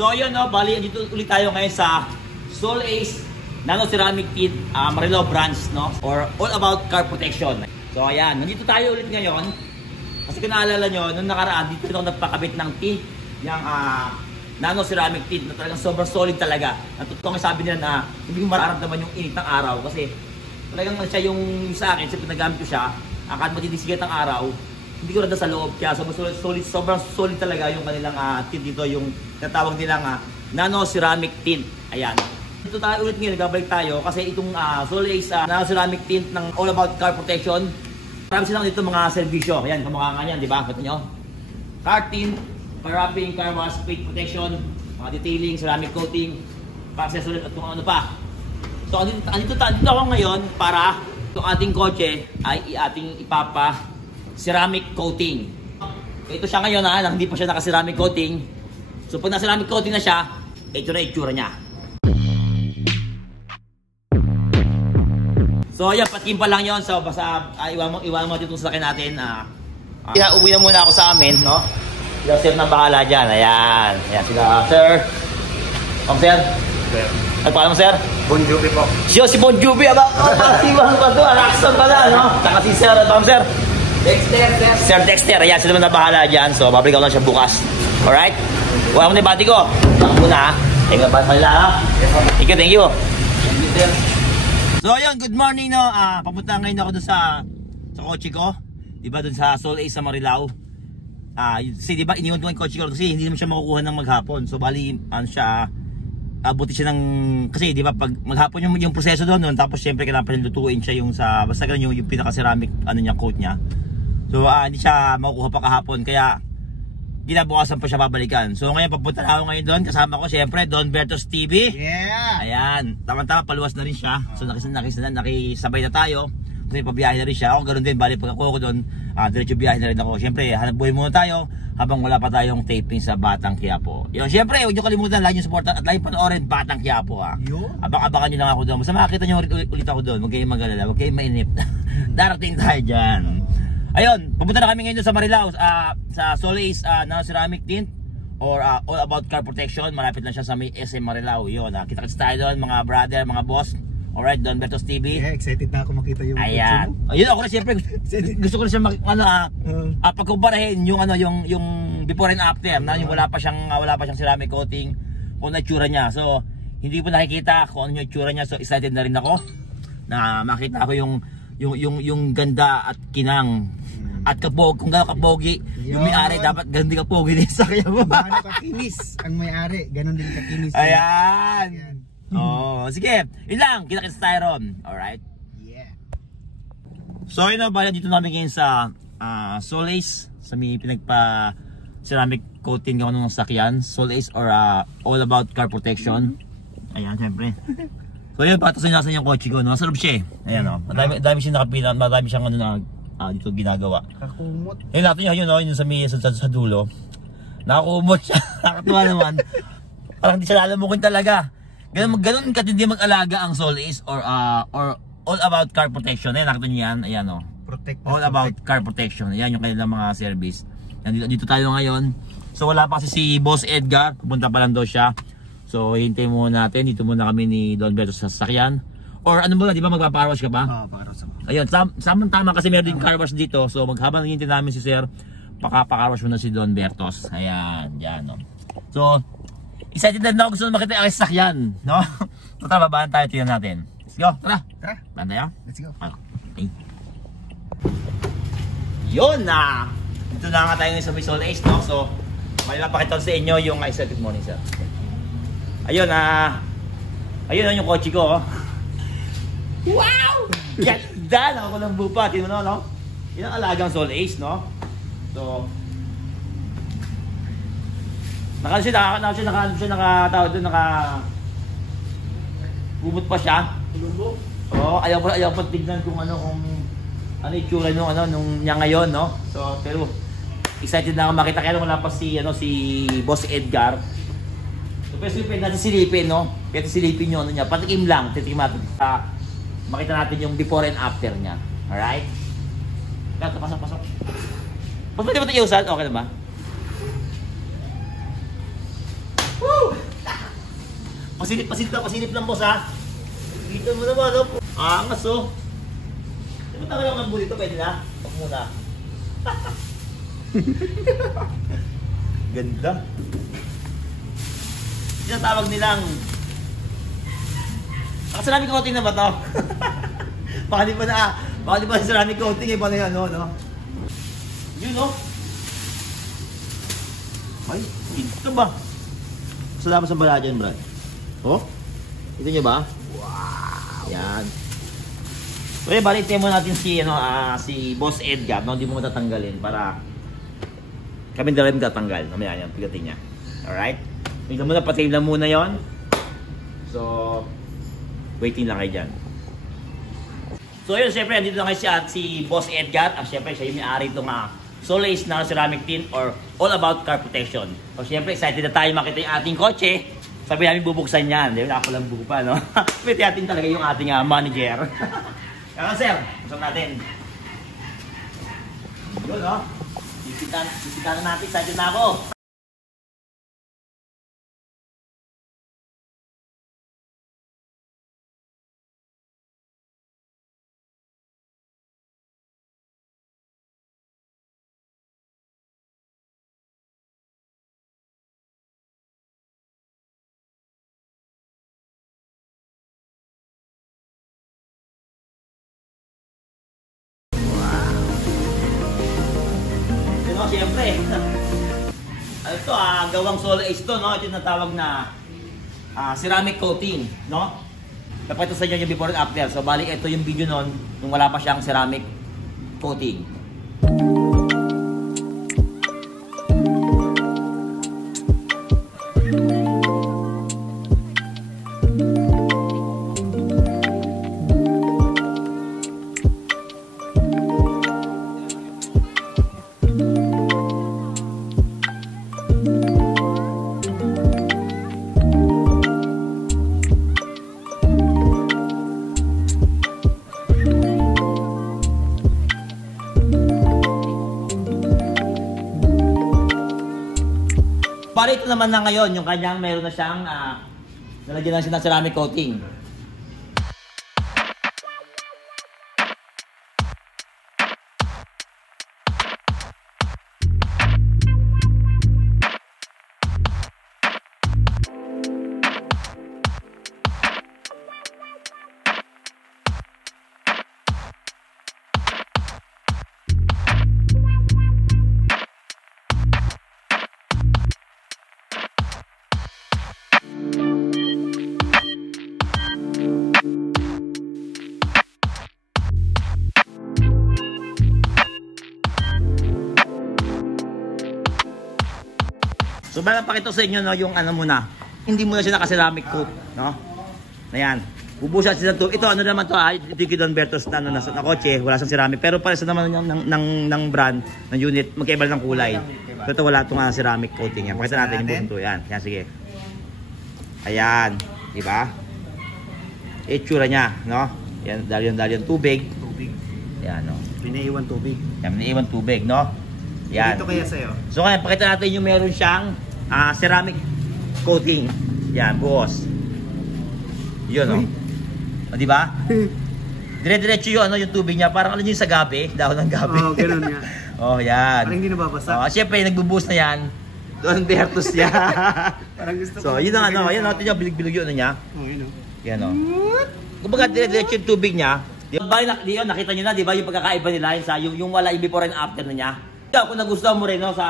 So ayun no, bali dito ulit tayo ngayon sa Soul Ace Nano Ceramic Tint Marilao branch no, or all about car protection. So ayan, nandito tayo ulit ngayon. Kasi kung naalala nyo, nung nakaraan dito ako nagpakabit ng tint, yung Nano Ceramic Tint na talagang sobrang solid talaga. Natutong sabi nila na hindi mo mararamdaman yung init ng araw kasi talagang siya yung sa akin, kasi pinagamit ko siya, kahit matitisigat ang araw, hindi ko na sa loob kaya sobrang solid talaga yung kanilang tint dito, yung natawag nilang Nano Ceramic Tint. Ayan. Dito tayo ulit ngayon, nagabalik tayo kasi itong Soul Ace Nano Ceramic Tint ng all about car protection. Marami silang dito mga serbisyo. Ayan, kamukha nga yan, di ba? Kita nyo? Car tint, car wrapping, car wash, paint protection, mga detailing, ceramic coating, accessories at kung ano pa. So, andito ako ngayon para itong ating kotse ay ating ipapa ceramic coating. So, ito siya ngayon hindi pa siya naka-ceramic coating. So, pag na-ceramic coating na siya, ito na itsura niya. So ayan, patkim pa lang yon. So basta iwan mo dito sa akin natin. Uwi na muna ako sa amin, no? Sila sir na bahala dyan. Ayan. Ayan sila, sir. Sir? Ano pala mo, sir? Bon Jovi po. Si Bon Jovi, aba? Siwang pa to. Rockstar pala, no? Saka si sir, ano sir? Dexter, sir. Sir Dexter. Ayan, sila na bahala dyan. So babalik ako lang siya bukas. Alright? Huwag mo na yung bati ko. Saka muna, Thank you, ha? Thank you. Thank you, sir. So ayun, good morning no. Papunta ngayon ako doon sa kotse ko. 'Di ba doon sa Soul Ace sa Marilao. Kasi 'di ba iniwan ko yung kotse ko kasi hindi naman siya makukuha ng maghapon. So bali siya buti siya ng kasi 'di ba pag maghapon yung proseso doon tapos syempre kailangan pa lutuin siya yung sa basta ganun yung pinaka ceramic niya coat niya. So hindi siya makukuha pa kahapon kaya ginabukasan pa siya babalikan. So ngayon papunta na ako ngayon doon. Kasama ko siyempre Don Bertos TV. Yeah. Ayan. Tama-tama paluwas na rin siya. So nakisabay na tayo. Kasi pabiyahe na rin siya. Ako ganoon din. Bali pag ako doon, diretso biyahe na rin ako. Siyempre hanap buhay muna tayo habang wala pa tayong taping sa Batang Quiapo. Yun, siyempre huwag niyo kalimutan like yung support at like panoorin Batang Quiapo ha. Abang-abangan niyo lang ako doon. Basta makakita niyo ulit ako doon. Huwag kayong mag-alala. Huwag kayong mainip. Darating tayo dyan. Ayun, pupunta na kami ngayon sa Marilao sa Soul Ace Nano Ceramic Tint or all about car protection. Malapit lang siya sa may SM Marilao. Yun, kita-kits tayo doon mga brother, mga boss. Alright, Don Bertos TV. Yeah, excited na ako makita yung ayan. Ayun, ako na siyempre gusto ko na siya pagkumparahin yung before and after na yung wala pa siyang ceramic coating kung na itsura niya. So, hindi po nakikita kung ano yung itsura niya. So, excited na rin ako na makita ko yung ganda at kinang at kung gano'n kapogi yung may-ari dapat ganun din kapogi din sa kanya mo. Gano'n kakinis ang may-ari, ganun din kakinis. Ayan. Sige, yun lang, kita-kits tayo ron. Alright? Yeah. So yun na, bala dito namin ngayon sa Soul Ace sa may pinagpa ceramic coating ng sakyan. Soul Ace or all about car protection. Ayan, syempre. So yun, patas na nasan yung kotse ko, no? Sarap siya eh. Ayan o, madami siyang nakapilan, madami siyang dito ginagawa. Nakakumot. Yun natin yun sa dulo. Nakakumot siya, nakatuwa naman. Parang hindi siya lalamukin talaga. Ganun katindi mag-alaga ang Soul Ace or all about car protection. Ayan, nakita niyo yan, ayan o. All about car protection, ayan yung kanilang mga service. Dito tayo ngayon. So wala pa kasi si Boss Edgar, pupunta pa lang daw siya. So hintayin muna natin, dito muna kami ni Don Bertos sa sasakyan. Or ano muna, di ba magpa-car wash ka pa? Oo, car wash ako. Ayun, tama kasi meron din car wash dito. So habang hintayin namin si Sir, pa-car wash muna si Don Bertos. Ayan, yan no. So, excited na ako, gusto na makita ang sasakyan, no? So tara, babaan tayo, tingnan natin. Let's go, tara. Baan tayo? Let's go. Okay. Yun na! Dito na nga tayo sa Soul Ace, no? So, may mapakita sa inyo yung good morning, sir. Ayun, ayun yung kotse ko, oh. Wow! Ganda! Nakakulang bupa. Tingnan mo, no? Yun ang alagang Soul Ace, no? So, nakatawad doon, bumot pa siya. Oo, ayaw pa tignan kung ano itsura nung niya ngayon, no? So, pero excited na ako makita. Kaya wala pa si Boss Edgar. So, pero pwede natin silipin, no? Pwede silipin nyo niya. Patikim lang, titikim natin. Makita natin yung before and after niya. Alright? Pasok. Pwede ba ito iusad? Okay na ba? Woo! Pasilip lang boss ha. Dito mo naman, no? Angas, oh. Matagal ako ng dito, pwede na? Huwag muna. Ganda. Tinatawag nilang ceramic coating na ba to? Baka di pa ceramic coating eh, paano yan, no? Yun, no? Ay, ito ba? Salamat sa bala dyan, Brad. Oh? Ito nyo ba? Wow! Yan. So, balitin mo natin si, si Boss Edgar, no? Hindi mo matatanggalin para kami na rin tatanggal. Mamaya yan, pigatin niya. Alright? Tingnan mo na, patay lang muna yon. So, waiting lang kayo dyan. So, yun, syempre, andito lang kayo si Boss Edgar. Syempre, siya yung may-ari itong Solace na ceramic tint or all about car protection. So, syempre, excited na tayo makita yung ating kotse. Sabi namin bubuksan yan. Hindi, ako lang buko pa, no? Pwede natin talaga yung ating manager. Kaya, sir, buksan natin. Yun, no? Bisita na natin. Excited na ako. Siyempre, ito gawang Solace to, no? Ito yung natawag na ceramic coating, no? Napakita sa inyo yung before and after. So, bali, ito yung video nun, nung wala pa siyang ceramic coating. Bali, ito naman na ngayon, yung kanyang meron na siyang nalagyan na siya ng ceramic coating. So, bala pakita sa inyo, no, yung muna. Hindi muna siya naka-ceramic coat, no? Ayan. Bubusan siya to. Ito naman to, ito yung Don Bertos na kotse, wala siyang ceramic. Pero para sa naman ng brand, ng unit, magkaiba ng kulay. So, ito wala itong ceramic coating. Yan. Pakita natin yung buong to. Yan. Yan, sige. Ayan. Diba? Itsura niya, no? Yan, dahil yung tubig. Yan, no? Pinaiwan tubig. Yan, pinaiwan tubig, no? Yan. Dito kaya sa'yo. So, kaya pakita natin yung meron siyang ceramic coating. Yan, buhos. Yun, no? O, diba? Dire-diretso yung, yung tubig niya. Parang yung sa gabi, dahon ng gabi. Oo, ganun nga. Oh, yan. Parang hindi nababasa. Siyempre, nagbubuhos na yan. Don Bertos yan. Parang gusto ko. So, yun ang yan, natin yung bilig-bilig yun niya. Oo, yun, o. Yan, o. Kumbaga, dire-diretso yung tubig niya. Di ba, nakita nyo na, di ba, yung pagkakaiba nila, yung wala yung before and after na niya. Kung nagustuhan mo rin, no, sa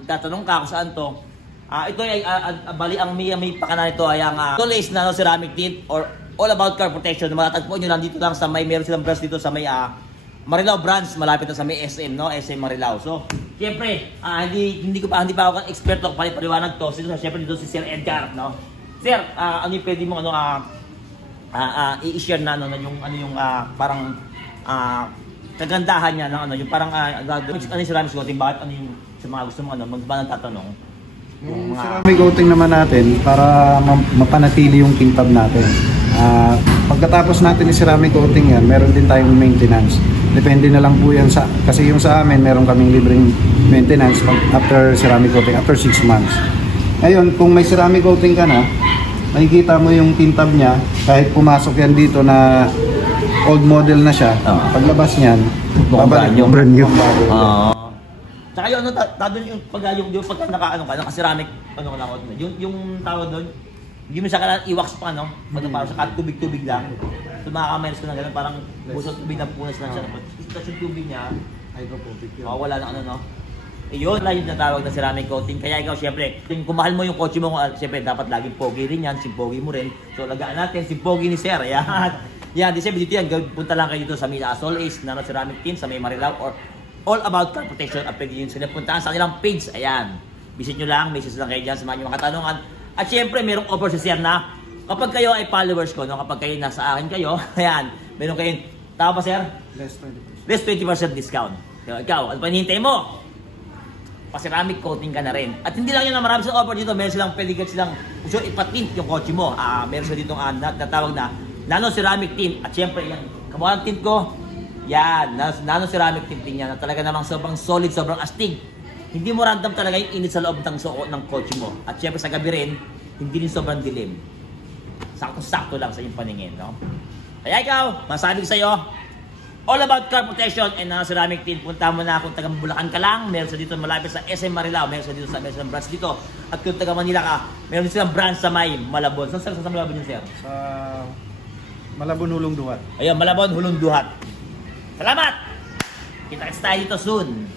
magtatanong ka kung saan to, ito ay bali ang may pakana nito ay ang Solace na ceramic tint or all about car protection. Matatagpuan nyo lang dito lang sa may meron silang branch dito sa may Marilao branch, malapit na sa may SM, no, SM Marilao. So, siyempre, hindi pa ako expert to, paliwanag to. Siyempre dito si Sir Edgar, no. Sir, ano yung pwede mo i-share na yung parang kagandahan niya ng yung parang ano yung ceramic coating, bakit yung sa mga gusto mo magbanang tatanong yung ceramic coating naman natin para mapanatili yung kintab natin. Pagkatapos natin yung ceramic coating yan, meron din tayong maintenance. Depende na lang po yan kasi yung sa amin meron kaming libreng maintenance after ceramic coating after 6 months. Ngayon, kung may ceramic coating ka na, makikita mo yung tintab niya, kahit pumasok yan dito na old model na siya, paglabas niyan, babalik yung brand new. Tsaka yung yung pagka naka-ano ka, naka-ceramic, yung tawag doon, hindi mo siya kailangan i-wax pa, no? Parang sa tubig-tubig lang. So makakamenos ko na gano'n, parang busog tubig na punas lang siya. Tapos yung tubig niya, hydrophobic yun. Wala na ano, no? Iyon lang yung natawag na ceramic coating. Kaya ikaw, syempre, kung mahal mo yung kotse mo, syempre, dapat laging pogi rin yan, simpogi mo rin. So, lagaan natin, simpogi ni Sir. Ayan. Yan, di siyempre, dito yan, punta lang kayo dito sa Mila Sol Ace, Nano Ceramic Team, sa May Marilao, or all about car protection. At pwede yun sila puntahan sa kanilang page. Ayan. Visit nyo lang, message lang kayo dyan sa mga katanungan. At syempre, merong offer si Sir na kapag kayo ay followers ko, no? Kapag kayo nasa akin kayo, ayan, meron kayong, tama pa Sir? Less 20% discount. Ikaw, ano pa hinihintay mo? Pa-ceramic coating ka na rin. At hindi lang yun na marami silang offer dito, meron silang pwede silang gusto ipatint yung kotse mo. Meron sila dito natawag na Nano Ceramic Tint. At syempre, yan, kamukha ng tint ko, yan, Nano Ceramic Tint niya na talaga namang sobrang solid, sobrang astig. Hindi mo random talaga yung init sa loob ng suot ng kotse mo. At syempre sa gabi rin, hindi rin sobrang dilim. Sakto-sakto lang sa iyong paningin, no? Kaya ikaw, masabi ko sa'yo, all about car protection and ceramic tint. Punta mo na kung taga Bulacan ka lang, meron sa dito malapit sa SM Marilao, meron sa dito sa branch dito. At kung taga Manila ka, meron silang branch sa May Malabon. Saan sa Malabon yun, Sir? Sa Malabon Hulong Duhat. Ayun, Malabon Hulong Duhat. Salamat! Kita-kits tayo dito soon.